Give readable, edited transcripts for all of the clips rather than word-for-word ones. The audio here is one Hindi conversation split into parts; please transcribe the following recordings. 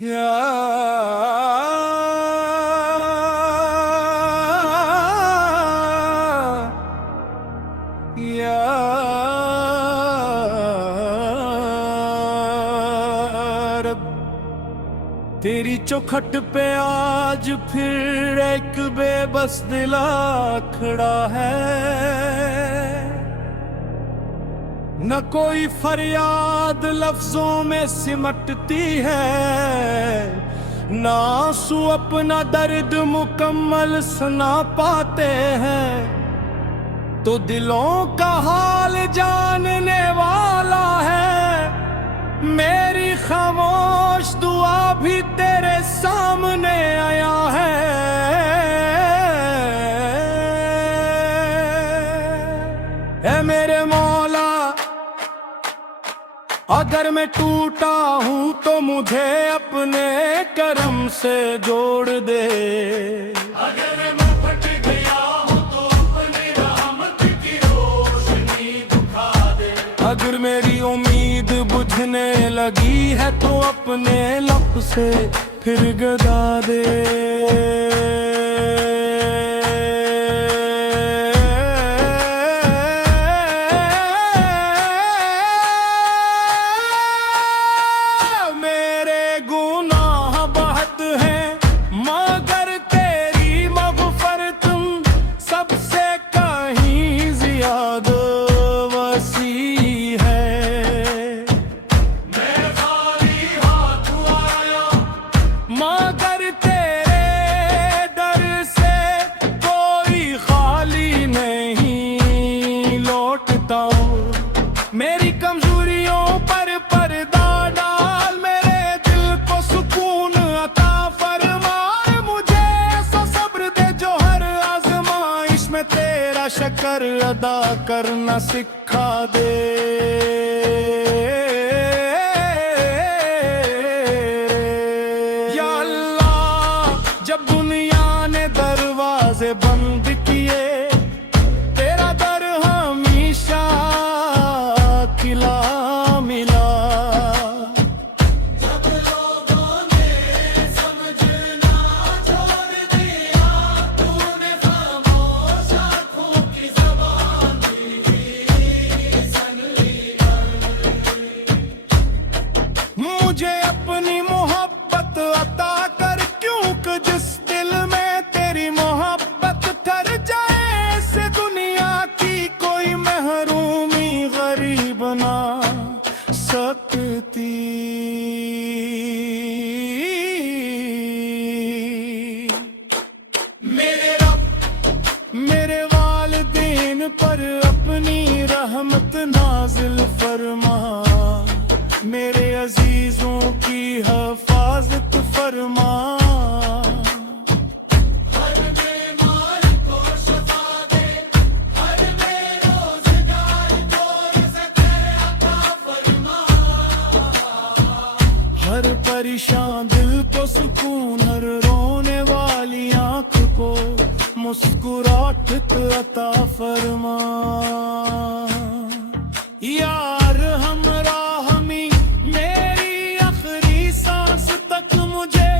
या रब, तेरी चौखट पे आज फिर एक बेबस दिला खड़ा है। न कोई फरियाद लफ्जों में सिमटती है, ना आंसू अपना दर्द मुकम्मल सुना पाते हैं। तो दिलों का हाल जानने वाला है, मेरी खामोश दुआ भी तेरे सामने आया है। ऐ मेरे मौला, अगर मैं टूटा हूँ तो मुझे अपने करम से जोड़ दे। अगर मैं फट गया हूँ तो अपनी रहमत की रोशनी दिखा दे। अगर मेरी उम्मीद बुझने लगी है तो अपने लब से फिर गदा दे। मगर तेरे दर से कोई खाली नहीं लौटता। मेरी कमजोरियों पर पर्दा डाल, मेरे दिल को सुकून अता फरमाए। मुझे ऐसा सब्र दे जो हर आजमाइश में तेरा शुक्र अदा करना सिखा दे। जब दुनिया ने दरवाजे बंद किए, तेरा दर हमेशा खिला मिला। जब लोगों ने समझना छोड़ दिया, तूने खामोश आँखों की ज़बान भी सन ली। मुझे अपनी मोहब्बत अता कर, क्योंकि जिस दिल में तेरी मोहब्बत ठहर जाए, इससे दुनिया की कोई महरूमी गरीब ना सकती। मेरे रब, मेरे वालिदैन पर अपनी रहमत नाजिल फरमा, मेरे अजीजों की हिफाजत फरमा। हर बीमार को शिफा दे, हर बेरोजगार को रिज़्क़ अता फरमा। हर परेशान दिल को सुकून, हर रोने वाली आंख को मुस्कुराहट अता फरमा। यार हमरा हमी मेरी आखिरी सांस तक मुझे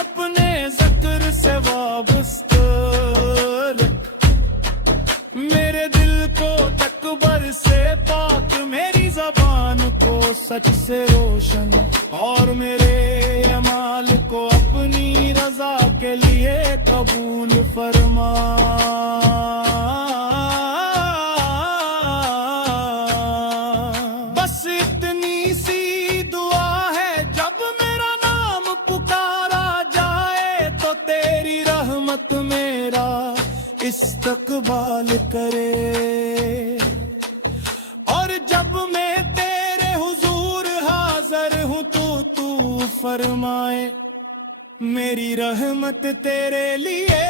अपने ज़िक्र से वाबस्ता रख। मेरे दिल को तकबर से पाक, मेरी ज़बान को सच से रोशन, और मेरे अमाल को अपनी रज़ा के लिए कबूल फरमा। बस इतनी सी दुआ है, जब मेरा नाम पुकारा जाए तो तेरी रहमत मेरा इस्तकबाल करे। और जब मैं तेरे हुजूर हाज़िर हूँ तो तू फरमाए, मेरी रहमत तेरे लिए